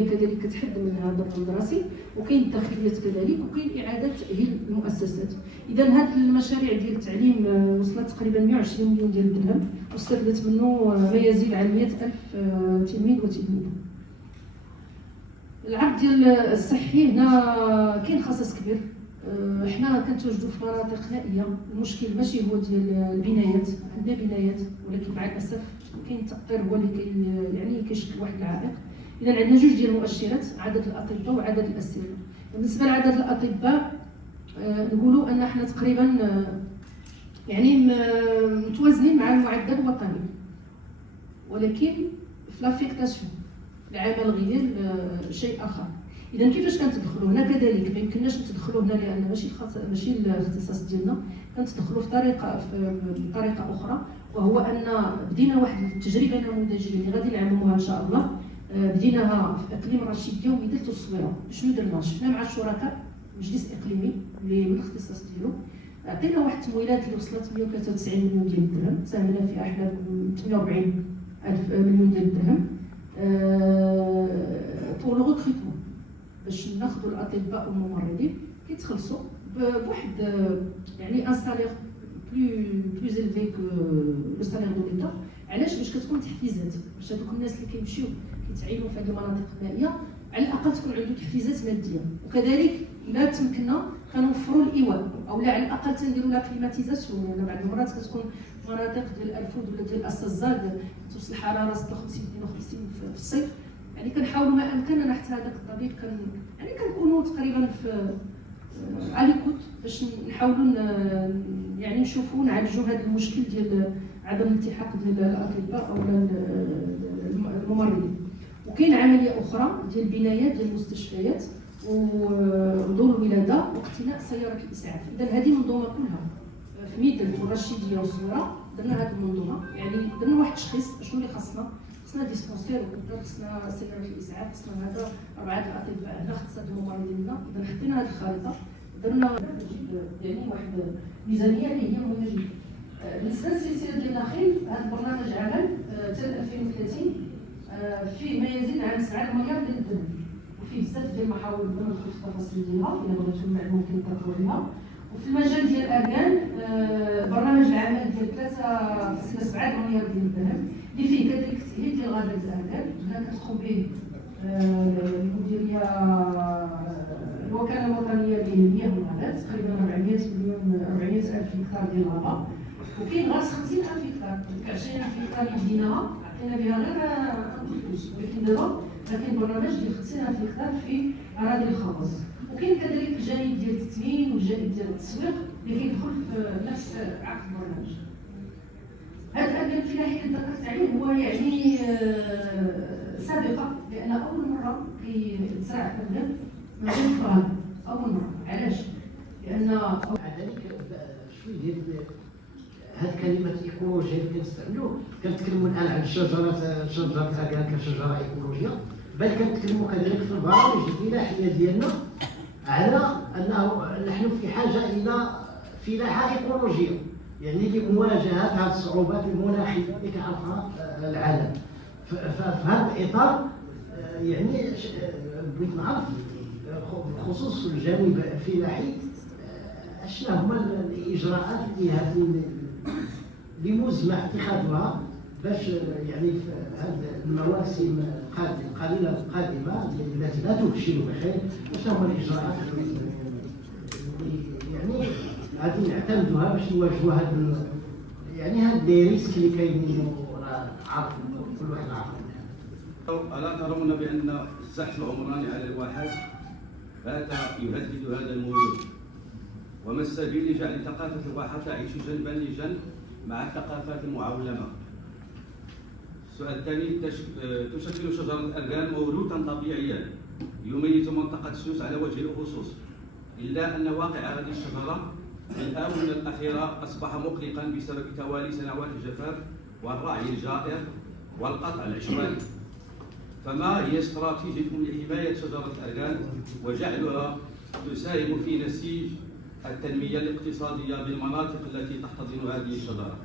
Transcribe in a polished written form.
هي كذلك كتحد من هذا الدراسي، وكاين الداخليات كذلك، وكاين اعاده تاهيل المؤسسات. اذا هذه المشاريع ديال التعليم وصلت تقريبا 120 مليون ديال الدرهم، واستفدت منه ما يزيد عن 100,000 تلميذ وتلميذه. العرض ديال الصحي هنا كاين خصص كبير. حنا كنتواجدوا في مناطق نائيه، المشكل ماشي هو ديال البنايات، عندنا بنايات ولكن مع الاسف كاين التقطير هو اللي يعني كيشكل واحد العائق. اذا عندنا جوج ديال المؤشرات، عدد الاطباء وعدد الاسره. بالنسبه لعدد الاطباء نقولوا ان حنا تقريبا يعني متوازنين مع المعدل الوطني، ولكن في لافيكتاسيون العمل غير شيء اخر. اذا كيفاش كنتدخلوا هنا؟ كذلك ما يمكنناش نتدخلوا هنا لان ماشي الاختصاص ديالنا، كنتدخلوا بطريقه اخرى، وهو ان بدينا واحد التجربه نموذجيه اللي غادي نعمموها ان شاء الله. بديناها في اقليم رشيديه وميداليه الصويره. شنو درنا؟ شفنا مع الشركاء مجلس اقليمي اللي من الاختصاص ديالو، عطينا واحد التمويلات اللي وصلت 193 مليون ديال الدرهم، ساهمنا فيها احنا 48 الف مليون ديال الدرهم بور لو ريكروتمون، باش ناخذوا الاطباء والممرضين كيتخلصوا بواحد يعني ان سالير بلو زيلفي كو لو سالير دو ليتا. علاش؟ باش كتكون تحفيزات باش هذوك الناس اللي كيمشيو كيتعينوا في هذه المناطق النائيه على الاقل تكون عنده تحفيزات ماديه. وكذلك الا تمكنا كنوفروا الايواء، او لا على الاقل تنديروا لا كليماتيزاسيون، لان بعض المرات كتكون مناطق ديال الارفود ولا ديال الاسزاد توصل الحراره 56 52 في الصيف. يعني كنحاولوا ما امكننا حتى هذاك الطبيب يعني كنكونوا تقريبا في عليكوت باش نحاولوا يعني نشوفوا نعالجوا هذا المشكل ديال عدم الالتحاق ديال الاطباء او الممرضين. وكاين عمليه اخرى ديال البنايات ديال المستشفيات ودور الولاده واقتناء سياره الاسعاف. اذا هذه المنظومه كلها في ميداليه والرشيديه والصويره درنا هذه المنظومه، يعني درنا واحد التشخيص شنو اللي خصنا ديسبونسير وكذا، خصنا سياره الاسعاف، خصنا هذا 4 الاطباء هنا، خصنا الممرضين هنا. اذا حطينا هذه الخريطه درنا يعني واحد الميزانيه اللي هي مهمه جدا. بالنسبه للسلسله ديال النخيل، هذا البرنامج عمل حتى 2030 فيه ما يزيد عن 7 مليار ديال الدرهم، وفيه بزاف ديال المحاور بدون ندخل في التفاصيل ديالها الا بغيتو المعلومه ممكن تدخلوا فيها. وفي المجال ديال الاركان برنامج العمل ديال 3.7 مليار ديال الدرهم اللي فيه كذلك التأهيل ديال غابه الاركان. هنا كتقوم به المديريه الوكاله الوطنيه للمياه والغابات، تقريبا 400 الف هكتار ديال الغابه. وكاين غاز 50,000 هكتار، 20,000 هكتار اللي بديناها عطينا بها غير فلوس، ولكن دابا كاين برنامج ديال 50,000 هكتار في اراضي الخواص. وكاين كذلك الجانب ديال التثمين والجانب ديال التسويق اللي كيدخل في نفس عقد البرنامج. هذا الأركان الفلاحي اللي ذكرت عليه هو يعني سابقه، لان اول مره كيتزرع الأركان من غير فراغ، اول مره. علاش؟ لان شويه ديال هاد كلمه ايكولوجيا اللي كنستعملوا، كنتكلموا الان عن شجره الأركان كشجره ايكولوجيه، بل كنتكلموا كذلك في البرامج الفلاحيه ديالنا على انه نحن في حاجه الى فلاحه ايكولوجيه، يعني لمواجهه هذه الصعوبات المناخيه اللي كيعرفها العالم. في هذا الاطار يعني بغيت نعرف بخصوص الجانب الفلاحي اشنو هما الاجراءات اللي ملزم اتخاذها باش يعني في هذه المواسم القليله القادمه التي لا تبشر بخير، اشنو هما الاجراءات اللي يعني غادي نعتمدوها باش نواجهوا هاد لي ريسك اللي كاينين، عارف كل واحد عارف. ألا ترون بأن الزحف العمراني على الواحات بات يهدد هذا المولود؟ وما السبيل لجعل ثقافة الواحات تعيش جنبا لجنب مع الثقافات المعولمة؟ السؤال الثاني، تشكل شجرة الأركان موروثا طبيعيا يميز منطقة سوس على وجه الخصوص، إلا أن واقع هذه الشجرة في الآونة الأخيرة أصبح مقلقا بسبب توالي سنوات الجفاف والرعي الجائر والقطع العشوائي. فما هي استراتيجيتكم لحماية شجرة الأركان وجعلها تساهم في نسيج التنمية الاقتصادية بالمناطق التي تحتضن هذه الشجرة؟